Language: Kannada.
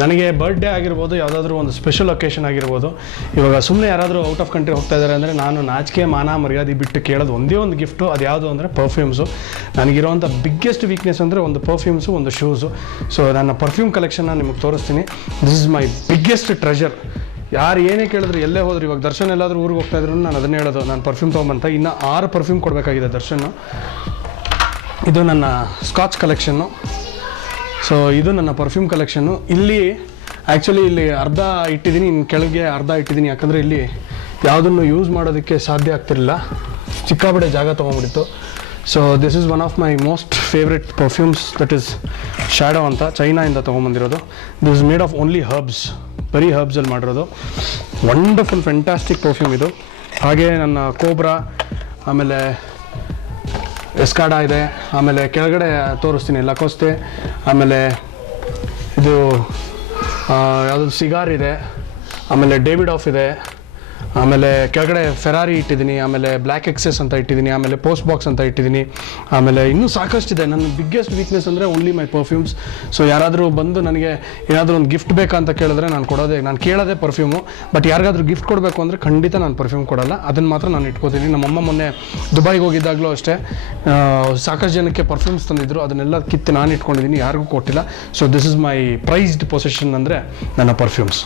ನನಗೆ ಬರ್ಡೇ ಆಗಿರ್ಬೋದು, ಯಾವುದಾದ್ರೂ ಒಂದು ಸ್ಪೆಷಲ್ ಒಕೇಶನ್ ಆಗಿರ್ಬೋದು, ಇವಾಗ ಸುಮ್ಮನೆ ಯಾರಾದರೂ ಔಟ್ ಆಫ್ ಕಂಟ್ರಿ ಹೋಗ್ತಾ ಇದ್ದಾರೆ ಅಂದರೆ ನಾನು ನಾಚಿಕೆ ಮಾನ ಮರ್ಯಾದೆ ಬಿಟ್ಟು ಕೇಳೋದು ಒಂದೇ ಒಂದು ಗಿಫ್ಟು. ಅದು ಯಾವುದು ಅಂದರೆ ಪರ್ಫ್ಯೂಮ್ಸು. ನನಗಿರೋವಂಥ ಬಿಗ್ಗೆಸ್ಟ್ ವೀಕ್ನೆಸ್ ಅಂದರೆ ಒಂದು ಪರ್ಫ್ಯೂಮ್ಸು, ಒಂದು ಶೂಸು. ಸೊ ನನ್ನ ಪರ್ಫ್ಯೂಮ್ ಕಲೆಕ್ಷನ್ನ ನಿಮಗೆ ತೋರಿಸ್ತೀನಿ. This is my biggest treasure. ಯಾರು ಏನೇ ಕೇಳಿದ್ರು, ಎಲ್ಲೇ ಹೋದ್ರು, ಇವಾಗ ದರ್ಶನ್ ಎಲ್ಲಾದರೂ ಊರಿಗೆ ಹೋಗ್ತಾ ಇದ್ರು ನಾನು ಅದನ್ನೇ ಹೇಳೋದು, ನಾನು ಪರ್ಫ್ಯೂಮ್ ತೊಗೊಂಬಂತ. ಇನ್ನು 6 ಪರ್ಫ್ಯೂಮ್ ಕೊಡಬೇಕಾಗಿದೆ ದರ್ಶನ್ನು. ಇದು ನನ್ನ ಸ್ಕಾಚ್ ಕಲೆಕ್ಷನ್ನು. ಸೊ ಇದು ನನ್ನ ಪರ್ಫ್ಯೂಮ್ ಕಲೆಕ್ಷನ್ನು. ಇಲ್ಲಿ ಆ್ಯಕ್ಚುಲಿ ಇಲ್ಲಿ ಅರ್ಧ ಇಟ್ಟಿದ್ದೀನಿ, ಇನ್ನು ಕೆಳಗೆ ಅರ್ಧ ಇಟ್ಟಿದ್ದೀನಿ. ಯಾಕಂದರೆ ಇಲ್ಲಿ ಯಾವುದನ್ನು ಯೂಸ್ ಮಾಡೋದಕ್ಕೆ ಸಾಧ್ಯ ಆಗ್ತಿರಲಿಲ್ಲ, ಸಿಕ್ಕಾಪಟ್ಟೆ ಜಾಗ ತೊಗೊಂಡ್ಬಿಟ್ಟಿತ್ತು. So this is one of my most favourite perfumes, that is shadow ಅಂತ, ಚೈನಾಯಿಂದ ತೊಗೊಂಬಂದಿರೋದು. This is made of only herbs, ಬರೀ ಹರ್ಬ್ಸಲ್ಲಿ ಮಾಡಿರೋದು. ವಂಡರ್ಫುಲ್ ಫ್ಯಾಂಟಾಸ್ಟಿಕ್ ಪರ್ಫ್ಯೂಮ್ ಇದು. ಹಾಗೆ ನನ್ನ ಕೋಬ್ರಾ, ಆಮೇಲೆ ಎಸ್ಕಾಡಾ ಇದೆ, ಆಮೇಲೆ ಕೆಳಗಡೆ ತೋರಿಸ್ತೀನಿ ಲಕೋಸ್ತೆ, ಆಮೇಲೆ ಇದು ಯಾವುದಾದ್ರು ಸಿಗಾರ್ ಇದೆ, ಆಮೇಲೆ ಡೇವಿಡ್ ಆಫ್ ಇದೆ, ಆಮೇಲೆ ಕೆಳಗಡೆ ಫೆರಾರಿ ಇಟ್ಟಿದ್ದೀನಿ, ಆಮೇಲೆ ಬ್ಲ್ಯಾಕ್ ಎಕ್ಸೆಸ್ ಅಂತ ಇಟ್ಟಿದ್ದೀನಿ, ಆಮೇಲೆ ಪೋಸ್ಟ್ ಬಾಕ್ಸ್ ಅಂತ ಇಟ್ಟಿದ್ದೀನಿ, ಆಮೇಲೆ ಇನ್ನೂ ಸಾಕಷ್ಟಿದೆ. ನನ್ನ ಬಿಗ್ಗೆಸ್ಟ್ ವೀಕ್ನೆಸ್ ಅಂದರೆ ಓನ್ಲಿ ಮೈ ಪರ್ಫ್ಯೂಮ್ಸ್. ಸೊ ಯಾರಾದರೂ ಬಂದು ನನಗೆ ಏನಾದರೂ ಒಂದು ಗಿಫ್ಟ್ ಬೇಕಾ ಅಂತ ಕೇಳಿದ್ರೆ ನಾನು ಕೇಳೋದೇ ಪರ್ಫ್ಯೂಮು. ಬಟ್ ಯಾರಿಗಾದ್ರೂ ಗಿಫ್ಟ್ ಕೊಡಬೇಕು ಅಂದರೆ ಖಂಡಿತ ನಾನು ಪರ್ಫ್ಯೂಮ್ ಕೊಡೋಲ್ಲ, ಅದನ್ನು ಮಾತ್ರ ನಾನು ಇಟ್ಕೋತೀನಿ. ನಮ್ಮಮ್ಮ ಮೊನ್ನೆ ದುಬೈಗೆ ಹೋಗಿದ್ದಾಗಲೂ ಅಷ್ಟೇ ಸಾಕಷ್ಟು ಜನಕ್ಕೆ ಪರ್ಫ್ಯೂಮ್ಸ್ ತಂದಿದ್ರು, ಅದನ್ನೆಲ್ಲ ಕಿತ್ತು ನಾನು ಇಟ್ಕೊಂಡಿದ್ದೀನಿ, ಯಾರಿಗೂ ಕೊಟ್ಟಿಲ್ಲ. So this is my priced possession ಅಂದರೆ ನನ್ನ ಪರ್ಫ್ಯೂಮ್ಸ್.